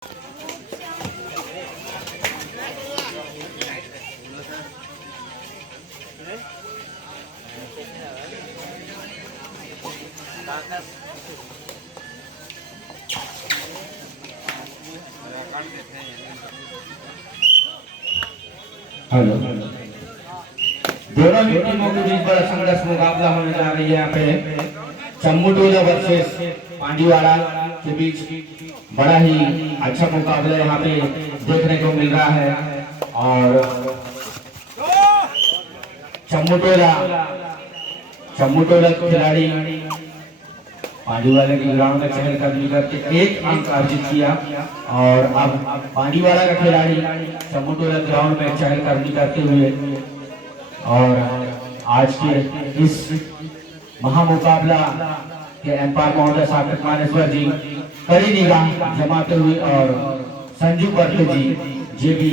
Hello, दोनों ही टीमों के बीच बड़ा संघर्ष मुकाबला होने जा रही है। यहाँ पे चम्मूटोला वर्सेस पांडीवाड़ा के बीच बड़ा ही अच्छा मुकाबला यहाँ पे देखने को मिल रहा है। और चम्मूटोला खिलाड़ी पांडीवाड़ा के ग्राउंड में चहलकदमी करके एक अंक अर्जित किया और अब पांडीवाड़ा का खिलाड़ी चम्मूटोला ग्राउंड में चहलकदमी करते हुए और आज के इस महामुकाबला के एम्पायर महोदय साकेत मानेश्वर जी कड़ी निगाह जमाते हुए और संजू पर्टे जी ये भी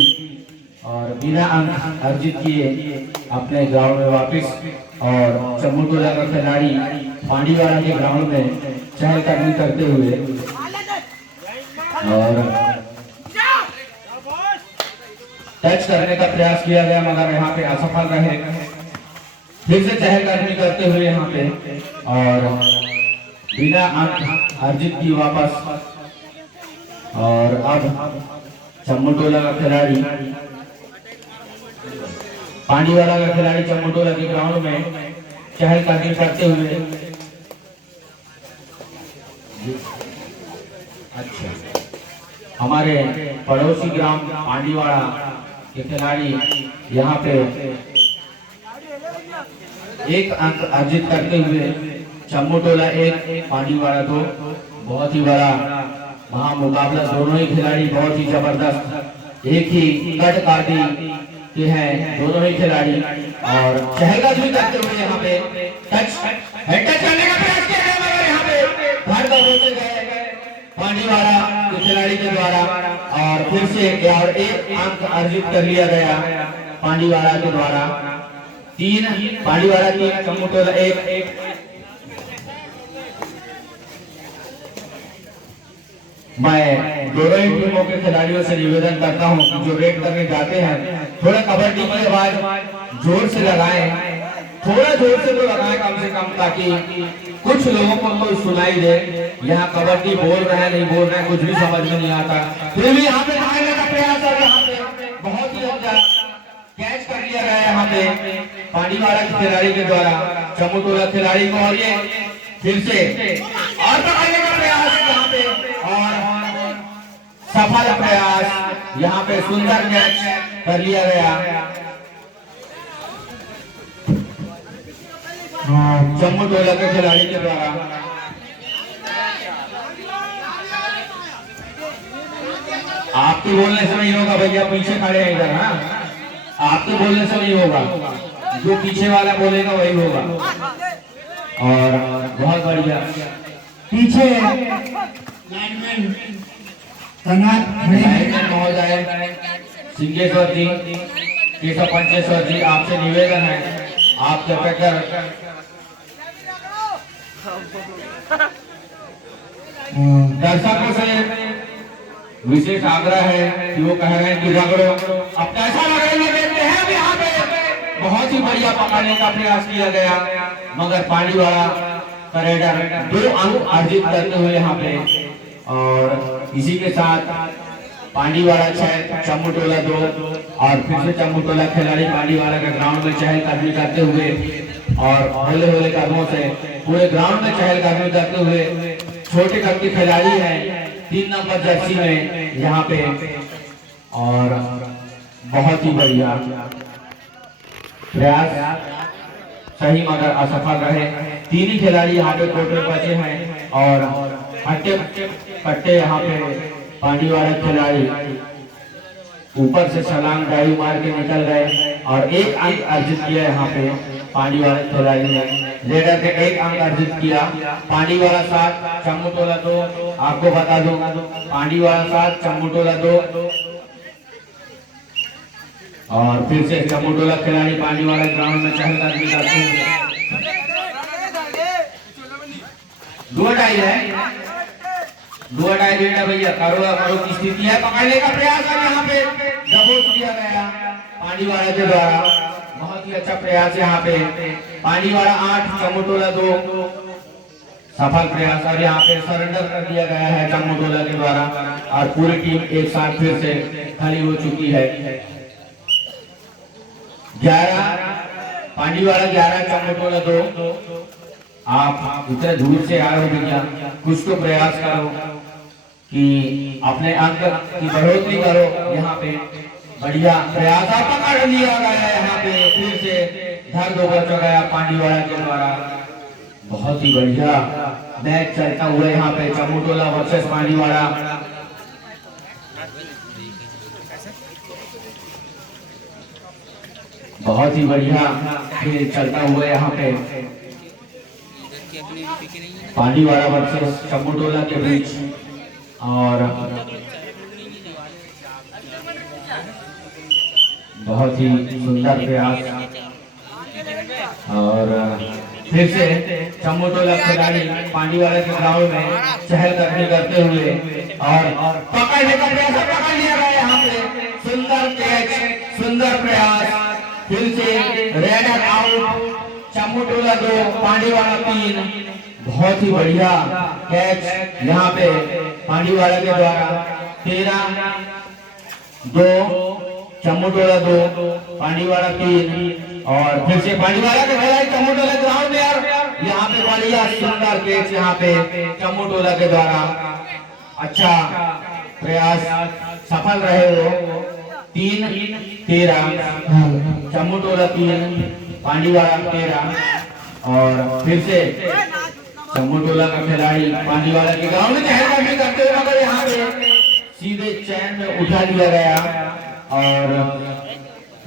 और बिना अंक अर्जित किए अपने ग्राउंड में वापस और चम्मूटोला का खिलाड़ी पांडीवाड़ा के ग्राउंड में चहलकदमी करते हुए और टच करने का प्रयास किया गया मगर यहाँ पे असफल रहे। फिर से चहलकदमी करते हुए यहाँ पे और बिना अंक अर्जित की वापस और अब चम्मूटोला का खिलाड़ी पांडीवाड़ा का खिलाड़ी चम्मूटोला के ग्राउंड में चहलकदमी करते हुए अच्छा हमारे पड़ोसी ग्राम पांडीवाड़ा के खिलाड़ी यहाँ पे एक अंक अर्जित करते हुए चम्मूटोला एक पांडीवाड़ा दो। बहुत ही बड़ा महामुकाबला, दोनों ही खिलाड़ी बहुत ही जबरदस्त एक ही कद काटी के हैं दोनों ही खिलाड़ी और चहलकदमी करते हुए यहाँ पे टच हेड टच करने का प्रयास किया गया मगर यहाँ पे घर का होते गए पांडीवाड़ा के खिलाड़ी के द्वारा और फिर से और एक अंक अर्जित कर लिया गया पांडीवाड़ा के द्वारा। 3 पांडीवाड़ा 3 चम्मूटोला 1। मैं दोनों ही टीमों के खिलाड़ियों से निवेदन करता हूं कि जो रेड करने जाते हैं थोड़ा कबड्डी की आवाज जोर से लगाएं, थोड़ा जोर से तो लगाएं कम से कम ताकि कुछ लोगों को तो सुनाई दे। यहाँ कबड्डी बोल रहे हैं नहीं बोल रहे हैं कुछ भी समझ में नहीं आता। फिर भी यहाँ पे मारने का प्रयास है, यहाँ पे बहुत ही अच्छा कैच कर लिया गया यहाँ पे पांडीवाड़ा के खिलाड़ी के द्वारा चम्मूटोला खिलाड़ी को और ये फिर से और पकड़ने का प्रयास यहाँ पे और सफल प्रयास, यहाँ पे सुंदर कैच कर लिया गया चम्मूटोला के खिलाड़ी के द्वारा। आपके बोलने से नहीं होगा भैया, पीछे खड़े हैं इधर ना, आपके बोलने से नहीं होगा, जो पीछे वाला बोलेगा वही होगा। और बहुत बढ़िया पीछे लाइनमैन महोदय सिंहेश्वर जी केशव पंचेश्वर जी आपसे निवेदन है आप कृपया कर दर्शकों से विशेष आग्रह है कि वो कह रहे हैं कि रगड़ो अब कैसा लगेगा देखते हैं। अब यहाँ पे बहुत ही बढ़िया पकड़ने का प्रयास किया गया मगर पांडीवाड़ा का रेडर 2 अंक अर्जित करते हुए यहाँ पे और इसी के साथ पांडीवाड़ा 6 चम्मूटोला 2 और फिर से चम्मूटोला खिलाड़ी पांडीवाड़ा के ग्राउंड में चहलकदमी करते हुए और होले होले कदमों से पूरे ग्राउंड में चहलकदमी करते हुए छोटे कद के खिलाड़ी हैं 3 नंबर जर्सी में यहाँ पे और बहुत ही बढ़िया प्रयास सही मगर असफल रहे। 3 ही खिलाड़ी यहाँ पे कोर्ट में बचे हैं और हट्टे कट्टे यहाँ पे पांडीवाड़ा खिलाड़ी ऊपर से छलांग डाइव मार के निकल गए और 1 अंक अर्जित किया यहाँ पे पांडीवाड़ा खिलाड़ी ने। रेडर ने 1 अंक अर्जित किया। पांडीवाड़ा 7 चम्मूटोला 2। आपको बता दूं पांडीवाड़ा 7 चम्मूटोला 2 और फिर से चम्मूटोला खिलाड़ी पांडीवाड़ा ग्राउंड में चहलकदमी करते हुए 2 टाई है दो अटाई बेटा भैया करो करो की स्थिति है, पकड़ने का प्रयास है, यहाँ पे दबोच लिया गया पांडीवाड़ा के द्वारा। बहुत ही अच्छा प्रयास है यहाँ पे। पांडीवाड़ा 8 चमोटोला 2 सफल प्रयास, और यहाँ पे सरेंडर कर दिया गया है चमोटोला के द्वारा, और पूरी टीम एक साथ फिर से खड़ी हो चुकी है। 11 पांडीवाड़ा 11 चमोटोला 2। आप इतने दूर से आए हो भैया, कुछ तो प्रयास करो कि अपने अंक की बढ़ोतरी करो। यहाँ पे बढ़िया प्रयास आप पकड़ लिया गया है, यहाँ पे फिर से धर दो बच गया पांडीवाड़ा के द्वारा। बहुत ही बढ़िया मैच चलता हुआ यहाँ पे चमोटोला वर्सेस पांडीवाड़ा। बहुत ही बढ़िया खेल चलता हुआ यहाँ पे पांडीवाड़ा वर्सेस चमोटोला के बीच। और बहुत ही सुंदर प्रयास, और फिर से चमोटोला खिलाड़ी पांडीवाड़ा के ग्राउंड में चहलकदमी करते हुए, और पकड़ने का प्रयास पकड़ लिया गया यहाँ पे। सुंदर कैच, सुंदर प्रयास, फिर से रेडर आउट, चमोटोला 2 पांडीवाड़ा 3। बहुत ही बढ़िया कैच यहाँ पे पांडीवाड़ा के द्वारा। 13-2 चमोटोला 2 पांडीवाड़ा 3। और फिर से पांडीवाड़ा के खिलाड़ी चमोटोला ग्राउंड में, और यहाँ पे बढ़िया सुंदर कैच यहाँ पे चमोटोला के द्वारा। अच्छा प्रयास, सफल रहे हो। 3-13 चमोटोला 3 पांडीवाड़ा 13। और फिर से चमोटोला का खिलाड़ी पांडीवाड़ा के ग्राउंड में चहलकदमी करते हुए, मगर यहाँ पे सीधे चैन में उठा लिया गया, और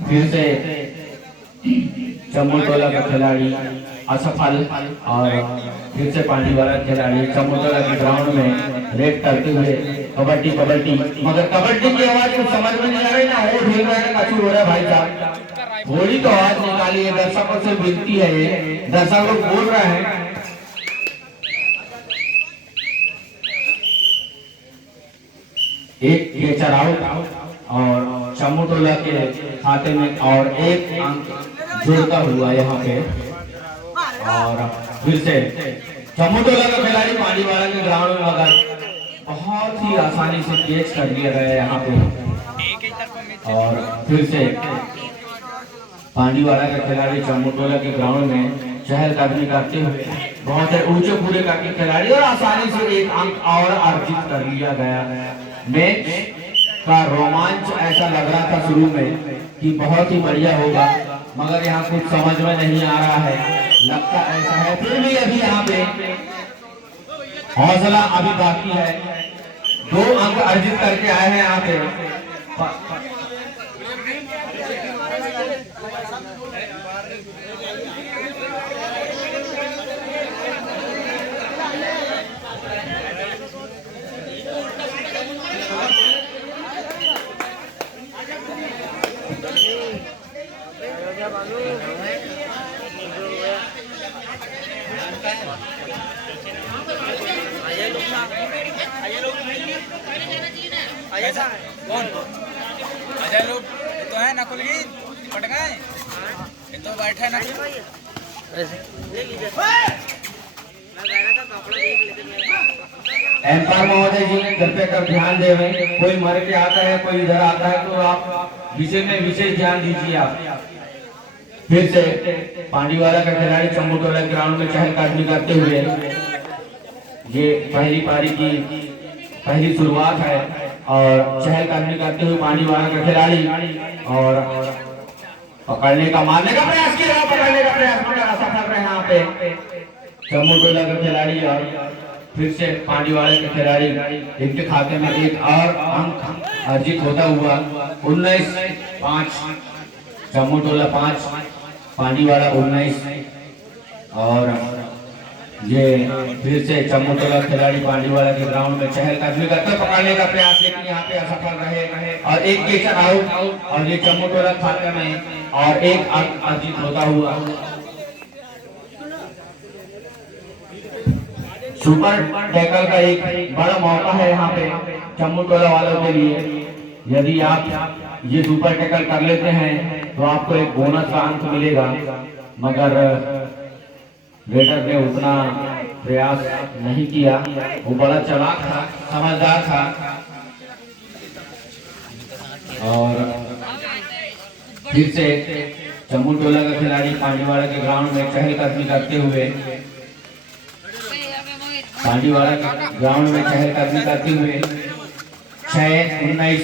फिर से चमोटोला का खिलाड़ी असफल। और फिर से पांडीवाड़ा खिलाड़ी चमोटोला के ग्राउंड में रेड करते हुए कबड्डी कबड्डी, मगर कबड्डी की आवाज कुछ समझ में नहीं आ रही ना, वो ढील रहा है ना कचू हो रहा है भाई साहब। थोड़ी तो आवाज निकालिए, दर्शकों से विनती है, ये दर्शक लोग बोल रहे हैं। एक कैचर आउट, और चमोटोला के खाते में और एक अंक जुड़ता हुआ यहाँ पे। और फिर से चमोटोला का खिलाड़ी पांडीवाड़ा के ग्राउंड में, मगर बहुत ही आसानी से कैच कर लिया गया यहाँ पे। और फिर से पांडीवाड़ा का खिलाड़ी चमोटोला के ग्राउंड में चहलकदमी करते हुए, बहुत ऊंचे पूरे का खिलाड़ी, और आसानी से एक अंक और अर्जित कर लिया गया। मैच का रोमांच ऐसा लग रहा था शुरू में कि बहुत ही बढ़िया होगा, मगर यहाँ कुछ समझ में नहीं आ रहा है, लगता ऐसा है। फिर भी अभी यहाँ पे हौसला अभी बाकी है। 2 अंक अर्जित करके आए हैं यहाँ पे। कौन अजय लोग तो है नकुल की पट गए, ये तो बैठे ना एम्पायर महोदय जी कृपया कर ध्यान देवें, कोई मर के आता है कोई इधर आता है तो आप विषय में विशेष ध्यान दीजिए। आप फिर से पांडीवाड़ा का खिलाड़ी चमोटोला ग्राउंड में चहलकदमी करते हुए, ये पहली पारी की पहली शुरुआत है, और चहलकदमी करते हुए पांडीवाड़ा का खिलाड़ी, और पकड़ने का मारने का प्रयास किया, पकड़ने का प्रयास मगर असफल रहे यहाँ पे चमोटोला का खिलाड़ी। और फिर से पांडीवाड़ा के खिलाड़ी, इनके खाते में एक और अंक अर्जित होता हुआ 19-5 चमोटोला 5 पांडीवाड़ा 19। और ये फिर से चमोटोला खिलाड़ी पांडीवाड़ा के ग्राउंड में चहलकदमी करते पकड़ने का प्रयास, लेकिन यहाँ पे असफल रहे, और एक कैचर आउट, और ये चमोटोला खाते में और एक अंक अर्जित होता हुआ सुपर टैकल का एक बड़ा मौका है यहाँ पे चम्मू टोला वालों के लिए। यदि आप ये सुपर टैकल कर लेते हैं तो आपको एक बोनस का अंक मिलेगा, मगर रेडर ने उतना प्रयास नहीं किया। वो बड़ा चालाक था, समझदार था और फिर से चम्मू टोला का खिलाड़ी पांडीवाड़ा के ग्राउंड में चहलकदमी करते हुए चहलकदमी 6-19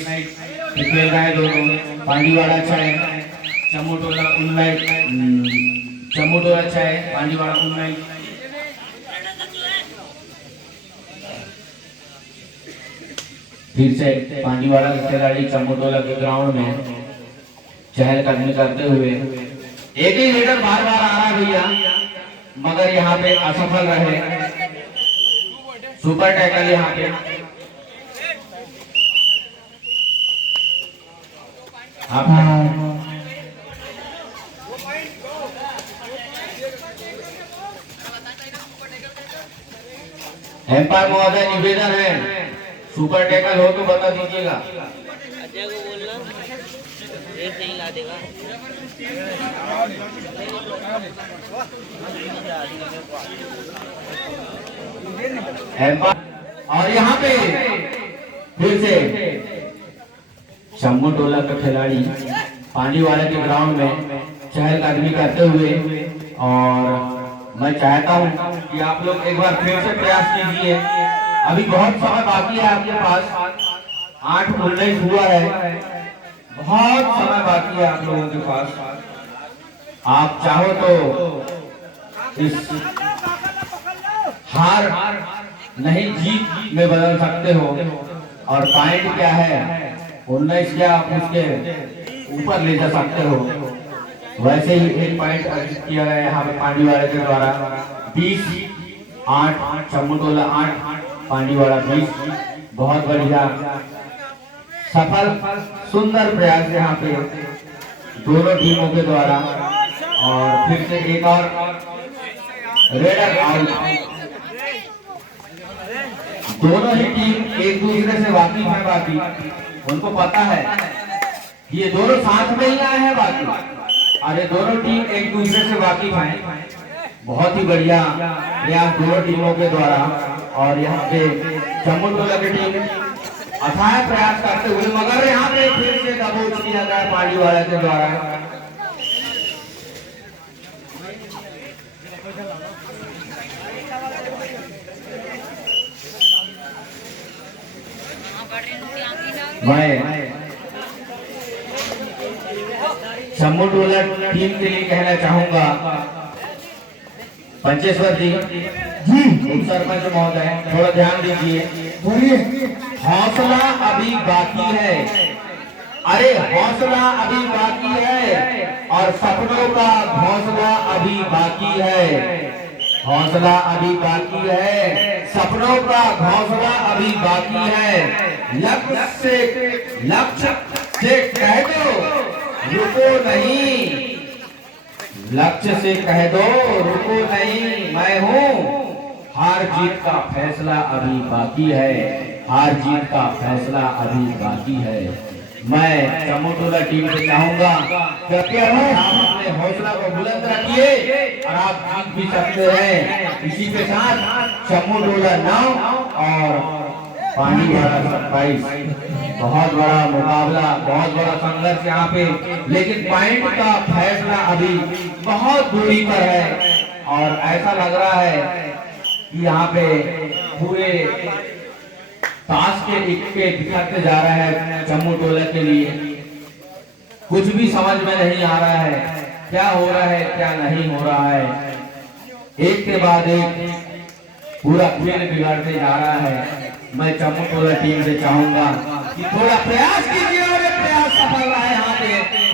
खेल रहे हैं दोनों। पांडीवाड़ा 6, चम्मू टोला 6, पांडीवाड़ा 19। फिर से पांडीवाड़ा के खिलाड़ी चम्मू टोला के ग्राउंड में चहलकदमी करते हुए एक ही लीडर बार बार आ रहा है भैया, मगर यहाँ पे असफल रहे। सुपर टैकल यहाँ पे एम्पायर महोदय निवेदन है, सुपर टैकल हो तो बता दीजिएगा। अजय को बोलना एक नहीं ला देगा। और यहाँ पे फिर से चम्मू टोला का खिलाड़ी पांडीवाड़ा के ग्राउंड में चहलकदमी करते हुए, और मैं चाहता हूँ कि आप लोग एक बार फिर से प्रयास कीजिए। अभी बहुत समय बाकी है आपके पास, 8-19 हुआ है, बहुत समय बाकी है आप लोगों के पास। आप चाहो तो इस हार नहीं जीत में बदल सकते हो, और पॉइंट क्या है 19 क्या आप उसके ऊपर ले जा सकते हो। वैसे ही एक पॉइंट अर्जित किया गया यहाँ पे पांडीवाड़ा के द्वारा 20-8, चम्मू टोला 8, पांडीवाड़ा 20। बहुत बढ़िया सफल सुंदर प्रयास यहाँ पे दोनों टीमों के द्वारा। और फिर से एक और रेडर आउट। दोनों ही टीम एक दूसरे से वाकिफ है, बाकी उनको पता है ये दोनों साथ में ही आए हैं बाकी, और ये दोनों टीम एक दूसरे से वाकिफ हैं। बहुत ही बढ़िया प्रयास दोनों टीमों के द्वारा। और यहाँ पे चम्मू टोला की टीम अथाह प्रयास करते हुए, मगर यहाँ पे फिर से दबोच किया जाता है पांडीवाड़ा के द्वारा। मैं चम्मू टोला टीम के लिए कहना चाहूंगा, पंचेश्वर जी उप सरपंच महोदय थोड़ा ध्यान दीजिए। बोलिए। हौसला अभी बाकी है, अरे हौसला अभी बाकी है, और सपनों का घोंसला अभी बाकी है। हौसला अभी बाकी है, सपनों का घोंसला अभी बाकी है। लक्ष्य से कह दो रुको नहीं, लक्ष्य से कह दो रुको नहीं, मैं हूँ। हार जीत का फैसला अभी बाकी है, हार जीत का फैसला अभी बाकी है। मैं चम्मू टोला टीम से चाहूंगा कृपया आप अपने हौसला को बुलंद रखिए और आप जीत भी सकते हैं। इसी के साथ चम्मू टोला 9 और पांडीवाड़ा 27। बहुत बड़ा मुकाबला, बहुत बड़ा संघर्ष यहाँ पे, लेकिन पॉइंट का फैसला अभी बहुत दूरी पर है। और ऐसा लग रहा है कि यहाँ पे पूरे ताश के इक्के बिखरते जा रहा है चम्मू टोला के लिए। कुछ भी समझ में नहीं आ रहा है क्या हो रहा है क्या नहीं हो रहा है। एक के बाद एक पूरा खेल बिगाड़ते जा रहा है। मैं चम्मू टोला टीम से चाहूंगा कि थोड़ा प्रयास कीजिए, और ये प्रयास सफल रहा है यहाँ पे।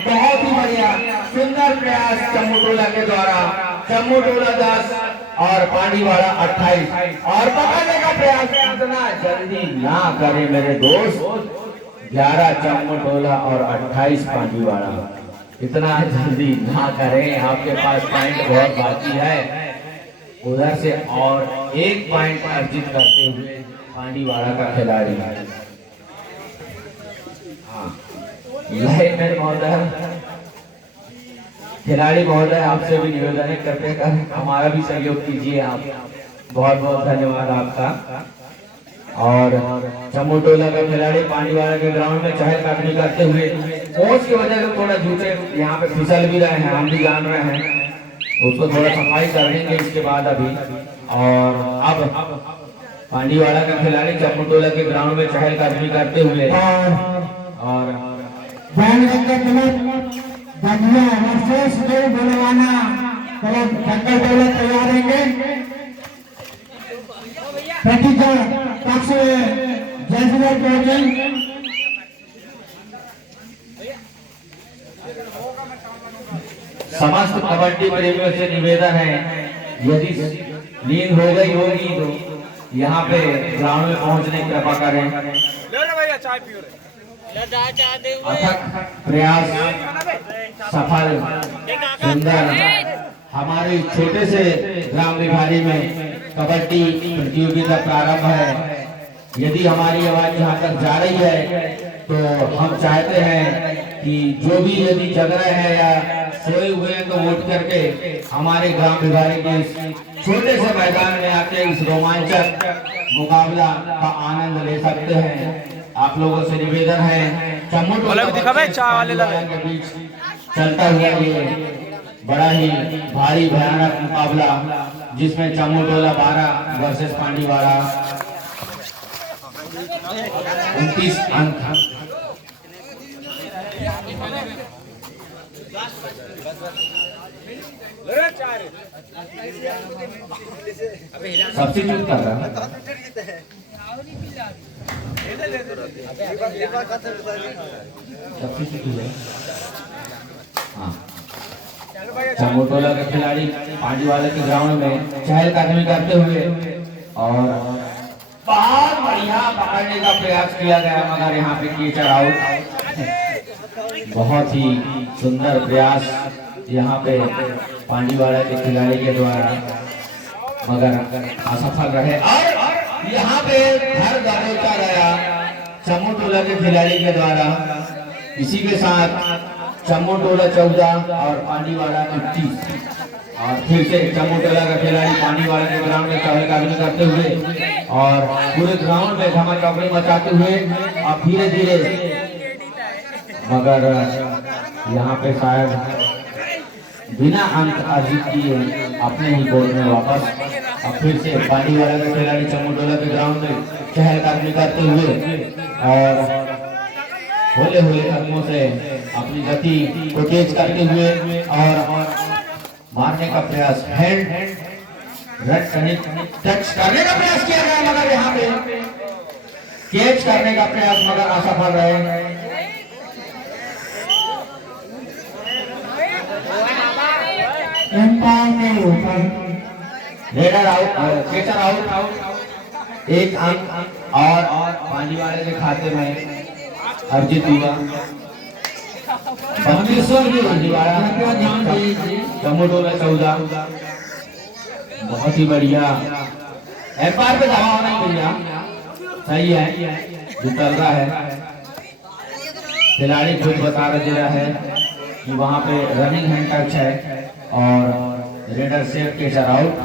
बहुत ही बढ़िया सुंदर प्रयास चम्मू टोला के द्वारा। चम्मू टोला 10 और पांडीवाड़ा 28, और पकड़ने का प्रयास इतना जल्दी ना करे मेरे दोस्त। 11 चम्मू टोला और 28 पांडीवाड़ा, इतना जल्दी ना करें, आपके पास पॉइंट बहुत बाकी है। उधर से और एक पॉइंट अर्जित करते हुए पांडीवाड़ा का खिलाड़ी। हाँ, लाइनमैन महोदय, खिलाड़ी महोदय, आपसे भी निवेदन है, कृपया कर हमारा भी सहयोग कीजिए आप। बहुत बहुत धन्यवाद आपका। और जम्मू टोला का खिलाड़ी पांडीवाड़ा के ग्राउंड में चहलकदमी करते हुए कोच की वजह से थोड़ा जूते यहाँ पे फिसल भी रहे हैं, हम भी जान रहे हैं, उसको थोड़ा सफाई कर देंगे इसके बाद अभी। और अब पांडीवाड़ा का खिलाड़ी जम्मू टोला के ग्राउंड में चहलकदमी करते हुए और बैंड का क्लब बंधिया वर्सेस देव बलवाना क्लब टक्कर टोला तैयार रहेंगे। प्रतिजा पक्ष जयसुंदर कोचिंग समस्त कबड्डी प्रेमियों से निवेदन है, यदि नींद हो गई होगी तो यहाँ पे ग्राउंड में पहुंचने की कृपा करें। अथक प्रयास सफल सुंदर हमारे छोटे से ग्राम भिखारी में कबड्डी प्रतियोगिता प्रारंभ है। यदि हमारी आवाज यहाँ तक जा रही है तो हम चाहते हैं कि जो भी यदि जग रहे हैं या सोए हुए हैं तो वोट करके हमारे ग्राम भिखारी के छोटे से मैदान में आके इस रोमांचक मुकाबला का आनंद ले सकते हैं। आप लोगों से निवेदन है, जम्मू टोला के बीच चलता हुआ ये बड़ा ही भारी भयानक मुकाबला जिसमें जम्मू टोला 12 वर्सेस पांडीवाड़ा 29 अंक। सब्स्टिट्यूट कर रहा है। हाँ, जम्मू टोला के खिलाड़ी पांडीवाड़ा के ग्राउंड में चहलकदमी करते हुए और बहुत बढ़िया पकड़ने का प्रयास किया गया, मगर यहाँ पे कीचड़ आउट। बहुत ही सुंदर प्रयास यहाँ पे पांडीवाड़ा के खिलाड़ी के द्वारा, मगर असफल रहे। और यहाँ पे घर दबोचा गया जम्मू टोला के खिलाड़ी के द्वारा। इसी के साथ जम्मू टोला 14 और पांडीवाड़ा 21। और फिर से जम्मू टोला का खिलाड़ी पांडीवाड़ा के ग्राउंड में चहलकदमी करते हुए और पूरे ग्राउंड में धमा चौकड़ी मचाते हुए अब धीरे धीरे, मगर यहाँ पे शायद बिना अंक अर्जित किए अपने ही कोर्ट में वापस। अब फिर से पांडीवाड़ा के खिलाड़ी जम्मू टोला के ग्राउंड में चहलकदमी करते हुए और होले होले कदमों से अपनी गति को तेज करते हुए और मारने का प्रयास, हैंड टच करने का प्रयास किया गया, मगर यहाँ पे कैच करने का प्रयास मगर असफल रहे। रेडर आउट, कैचर आउट, एक अंक और पांडीवाड़ा के खाते में अर्जित हुआ। जम्मू टोला 14। बहुत ही बढ़िया एम्पायर पे दबाव नहीं भैया, सही है जो चल रहा है। खिलाड़ी खुद बता रहा है कि वहाँ पे रनिंग हैंड टच है और रेडर सेफ कैचर आउट।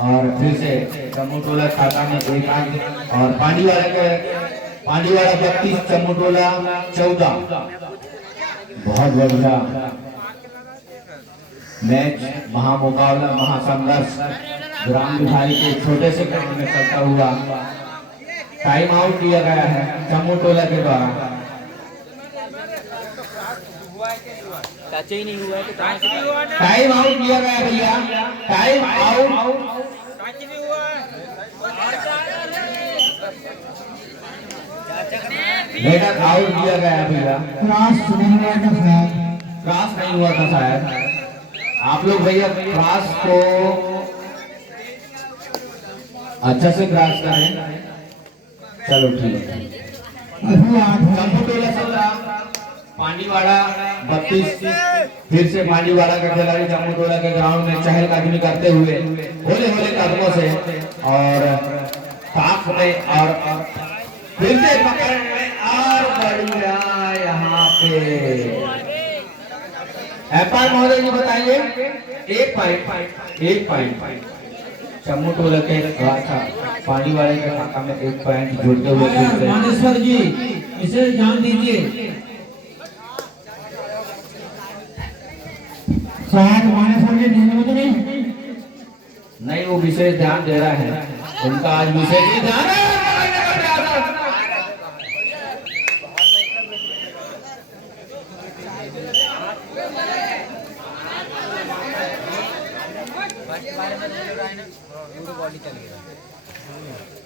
और फिर से जम्मू टोला खाता में 1 अंक और पांडीवाड़ा 32 जम्मू टोला 14। बहुत बढ़िया मैच, महामुकाबला, महासंघर्ष ग्राम भिखारी के छोटे से ग्राउंड में चलता हुआ टाइम आउट दिया गया है जम्मू टोला के द्वारा। टाइम आउट दिया गया भैया, टाइम आउट। लेटर आउट दिया गया भैया, क्रॉस नहीं हुआ था शायद। आप लोग भैया क्रॉस को अच्छा से क्रॉस करें। चलो ठीक है। जम्मू टोला 17 पांडीवाड़ा 32 फिर से पांडीवाड़ा का खिलाड़ी जम्मूटोला के ग्राउंड में चहलकदमी करते हुए होले होले कदमों से और साफ में और फिर से पकड़ में और बढ़िया यहाँ पे एम्पायर महोदय जी बताइए 1 पॉइंट जम्मूटोला के पांडीवाड़े के खाता में 1 पॉइंट जुड़ते हुए फिर से मानेश्वर जी इसे ध्यान दीजिए। शायद मानेश्वर जी ध्यान में तो नहीं, वो विशेष ध्यान दे रहा है, उनका आज विशेष ही ध्यान है।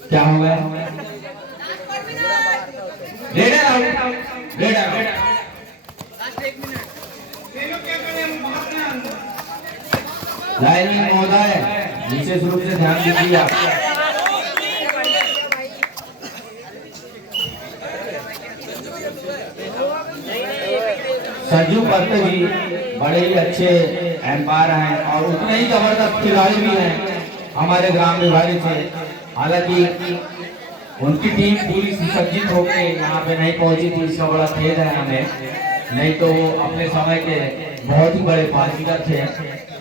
क्या हो गया? लाइनमैन महोदय विशेष रूप से ध्यान दीजिए आप। संजू पंत जी बड़े ही अच्छे एम्पायर हैं और उतने ही जबरदस्त खिलाड़ी भी हैं हमारे ग्राम विभाग से। हालांकि उनकी टीम पूरी सुसज्जित होकर यहाँ पे नहीं पहुंची थी, इसका बड़ा खेद है हमें, नहीं तो वो अपने समय के बहुत ही बड़े बाजीगर थे,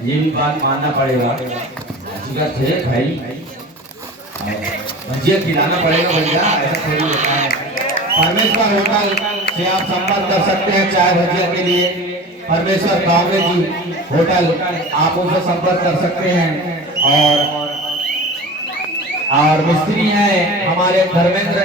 ये भी बात मानना पड़ेगा। बाजीगर थे भाई, भजिया खिलाना पड़ेगा भैया, ऐसा थोड़ी होता है। परमेश्वर होटल से आप संपर्क कर सकते हैं चाय भजिया के लिए। परमेश्वर कांवरे जी होटल, आप उनसे संपर्क कर सकते हैं। और मिस्त्री हैं हमारे धर्मेंद्र